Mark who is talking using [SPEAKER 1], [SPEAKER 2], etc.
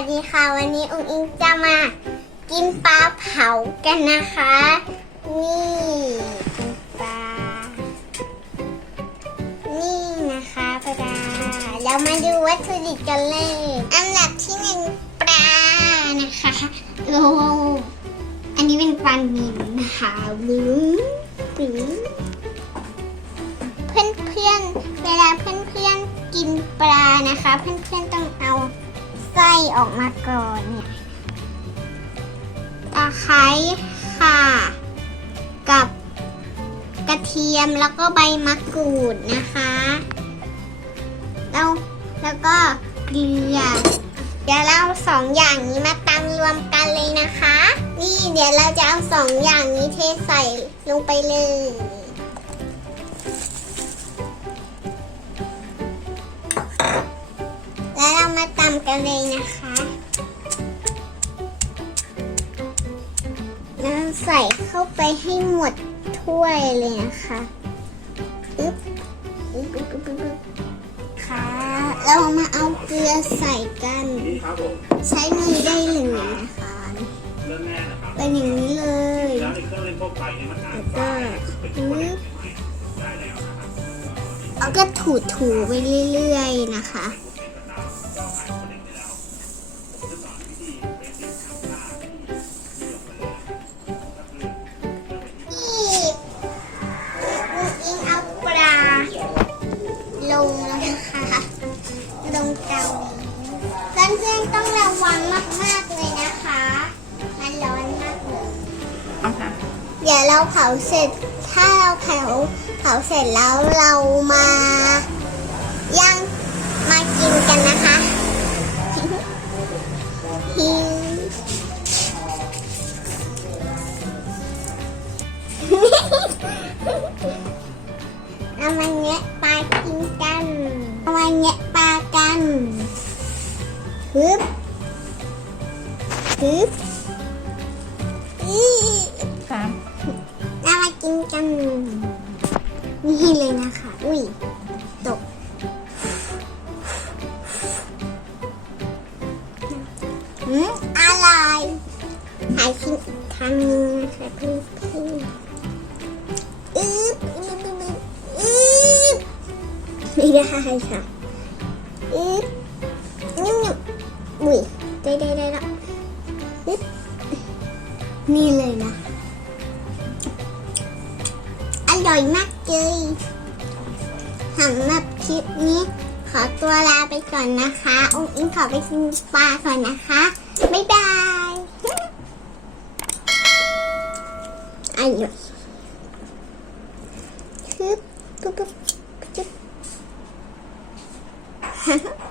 [SPEAKER 1] วัสดีค่ะ วันนี้อุ้งอิงจะมากินปลาเผากันนะคะ นี่กินปลา นี่นะคะปลาเรามาดูวัตถุดิบกันเลยอันดับที่หนึ่งปลานะคะโอ้อันนี้เป็นปลานิลนะคะบึ้งบึ้งเพื่อนเพื่อนๆเวลาเพื่อนเพื่อนๆกินปลานะคะ เพื่อนเพื่อนๆต้องเอา ไส้ออกมาก่อนเนี่ยตะไคร้ค่ะ กับกระเทียมแล้วก็ใบมะกรูดนะคะ แล้วแล้วก็เกลือเดี๋ยวเราเอาสองอย่างนี้มาตำรวมกันเลยนะคะ นี่เดี๋ยวเราจะเอาสองอย่างนี้เทใส่ลงไปเลย กันเลยนะคะแล้วใส่เข้าไปให้หมดถ้วยเลยนะคะอึ๊บอึ๊บอึ๊บอึ๊บอึ๊บอึ๊บค่ะ เรามาเอาเกลือใส่กัน
[SPEAKER 2] นี่ครับผม
[SPEAKER 1] ใช้มือได้เลยนะคะ
[SPEAKER 2] เริ่มแรกนะครับ
[SPEAKER 1] เป็นอย่างนี้เลย
[SPEAKER 2] แล้วในเครื่องเล่นพวกไฟเนี่ยมันอ่าน
[SPEAKER 1] แล้ว
[SPEAKER 2] ไฟ
[SPEAKER 1] ก็
[SPEAKER 2] เป็น
[SPEAKER 1] ปึ๊
[SPEAKER 2] ตัวเล็
[SPEAKER 1] บ
[SPEAKER 2] กได้แล้วนะครับ
[SPEAKER 1] แล้วก็ถูถูๆไปเรื่อยๆนะคะ
[SPEAKER 2] เพื่
[SPEAKER 1] อนๆต้องระวังมากๆเลยนะคะ มันร้อนมากเลย
[SPEAKER 3] เอาค่ะ
[SPEAKER 1] เดี๋ยวเราเผาเสร็จ ถ้าเราเผาเผาเสร็จแล้วเรามาย่างมากินกันนะคะเอามาแงะปลากินกันเอามาแงะปลากัน ฮึบฮึบอี
[SPEAKER 3] สาม
[SPEAKER 1] เรามากินกัน นี่เลยนะคะ อุ้ย ตก อืมอร่อยหายกินอีกครั้งนึงนะคะเพื่อนเพื่อนอึ๊บอึ๊บอึ๊บอึ๊บไม่ได้ค่ะ ได้ได้ได้ละนี่เลยนะ อร่อยมากเลยสำหรับคลิปนี้ขอตัวลาไปก่อนนะคะ องค์อิงขอไปกินปลาก่อนนะคะ บ๊ายบายอร่อยชึบปุ๊บปุ๊บปุ๊บ